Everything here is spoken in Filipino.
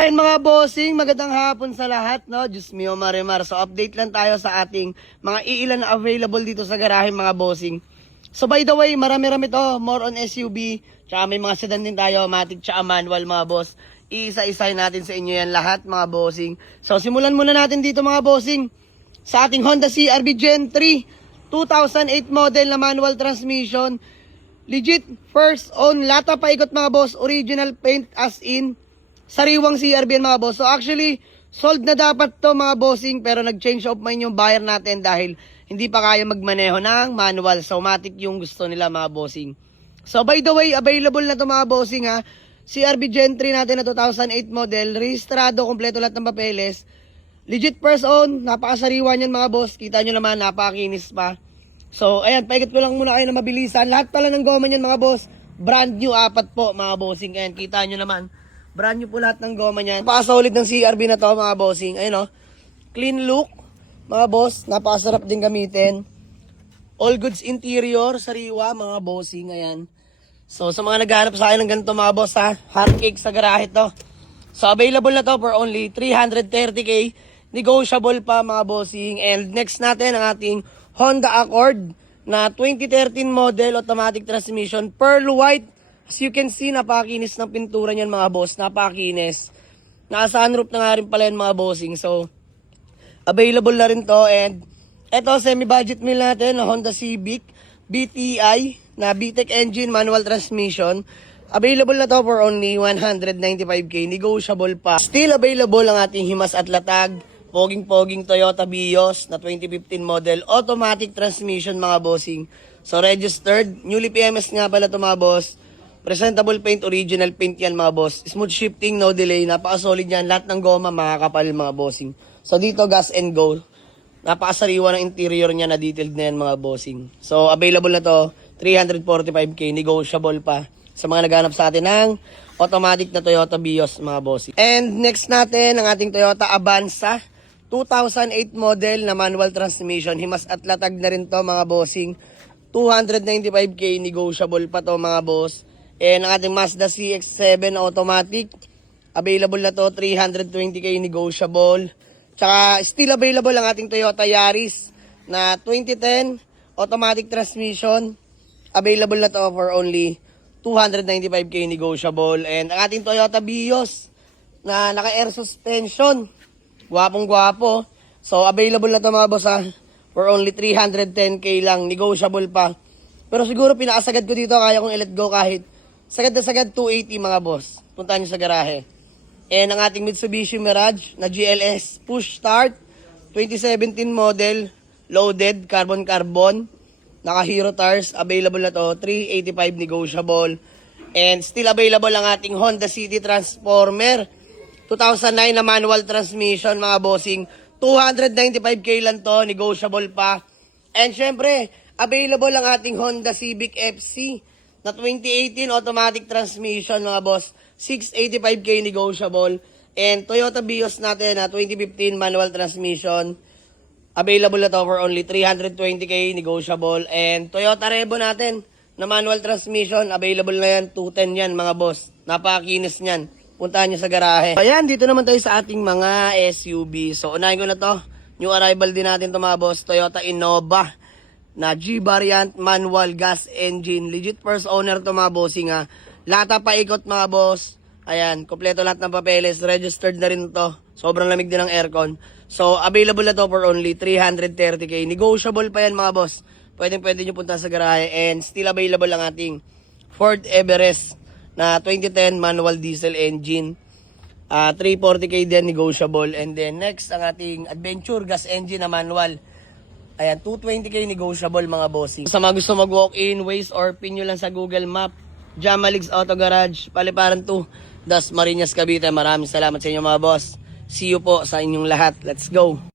Ayun mga bossing, magandang hapon sa lahat, no? Diyos mio, marimar. So, update lang tayo sa ating mga iilan na available dito sa garahe, mga bossing. So, by the way, marami-rami to. More on SUV. Tsaka may mga sedan din tayo, matic tsaka manual, mga boss. Iisa-isahin natin sa inyo yan lahat, mga bossing. So, simulan muna natin dito, mga bossing. Sa ating Honda CR-V Gen 3, 2008 model na manual transmission. Legit, first on, lata paikot, mga boss. Original paint as in. Sariwang CR-V yan, mga boss. So actually, sold na dapat to, mga bossing, pero nag-change of mind yung buyer natin dahil hindi pa kaya magmaneho ng manual. So matic yung gusto nila, mga bossing. So by the way, available na to, mga bossing, ha. CR-V Gen 3 natin na 2008 model, rehistrado, kompleto lahat ng papeles. Legit first own, napakasariwa niyan, mga boss. Kita nyo naman, napakakinis pa. So ayan, paikot ko lang muna kayo na mabilisan. Lahat pala ng goma niyan, mga boss. Brand new, 4 po, mga bossing. Ayan, kita nyo naman. Brand new po lahat ng goma niyan. Napaka-solid ng CR-V na to, mga bossing. Ayun, oh. Clean look, mga boss. Napakasarap din gamitin. All goods interior, sariwa, mga bossing. Ayan. So, sa mga naghahanap sa akin ng ganito, mga boss, ha. Hard cake sa garahe to. So, available na to for only 330k. Negotiable pa, mga bossing. And next natin ang ating Honda Accord na 2013 model, automatic transmission, pearl white. As you can see, napakinis ng pintura niyan, mga boss. Napakinis. Naka-sunroof na nga rin pala yan, mga bossing. So, available na rin to. And, eto, semi-budget meal natin, Honda Civic, BTI, na VTEC engine, manual transmission. Available na to for only 195k. Negotiable pa. Still available ang ating Himas at Latag. Poging-poging Toyota Vios na 2015 model. Automatic transmission, mga bossing. So, registered. Newly PMS nga pala to, mga boss. Presentable paint, original paint yan, mga boss. Smooth shifting, no delay. Napaka-solid yan. Lahat ng goma, makakapal, mga bossing. So, dito, gas and go. Napakasariwa ng interior niya na detailed na yan, mga bossing. So, available na to. 345k. Negotiable pa. Sa mga naghanap sa atin ng automatic na Toyota Vios, mga bossing. And next natin, ang ating Toyota Avanza. 2008 model na manual transmission. Himas at latag na rin to, mga bossing. 295k. Negotiable pa to, mga boss. And ang ating Mazda CX-7 automatic, available na to, 320k negotiable. Tsaka still available ang ating Toyota Yaris na 2010 automatic transmission. Available na to for only 295k negotiable. And ang ating Toyota Vios na naka-air suspension. Gwapong gwapo. So available na to, mga boss, ha, for only 310k lang, negotiable pa. Pero siguro pinakasagad ko dito, kaya kong i-let go kahit sagad na sagad 280, mga boss. Punta nyo sa garahe. And ang ating Mitsubishi Mirage na GLS push start 2017 model, loaded, carbon. Naka Hero tires, available na to, 385 negotiable. And still available ang ating Honda City Transformer 2009 na manual transmission, mga bossing. 295k lang to, negotiable pa. And syempre, available ang ating Honda Civic FC na 2018 automatic transmission, mga boss. 685k negotiable. And Toyota Vios natin na 2015 manual transmission. Available na to for only 320k negotiable. And Toyota Revo natin na manual transmission. Available na yan. 210 yan, mga boss. Napakakinis niyan. Puntahan nyo sa garahe. Ayan, dito naman tayo sa ating mga SUV. So, unahin ko na to. New arrival din natin to, mga boss. Toyota Innova na G-Variant manual gas engine. Legit first owner to, mga bossing, ha. Lata paikot, mga boss. Ayan, kompleto lahat ng papeles. Registered na rin to. Sobrang lamig din ng aircon. So, available na to for only 330k. Negotiable pa yan, mga boss. Pwede nyo punta sa garahe. And still available ang ating Ford Everest na 2010 manual diesel engine. 340k din, negotiable. And then next, ang ating Adventure gas engine na manual. Ayan, 220k negotiable, mga bossing. Sa mga gusto mag-walk-in, Waze or pin nyo lang sa Google Map. Jamaligs Auto Garage, Paliparan 2, Das Marinas, Cavite. Maraming salamat sa inyo, mga boss. See you po sa inyong lahat. Let's go!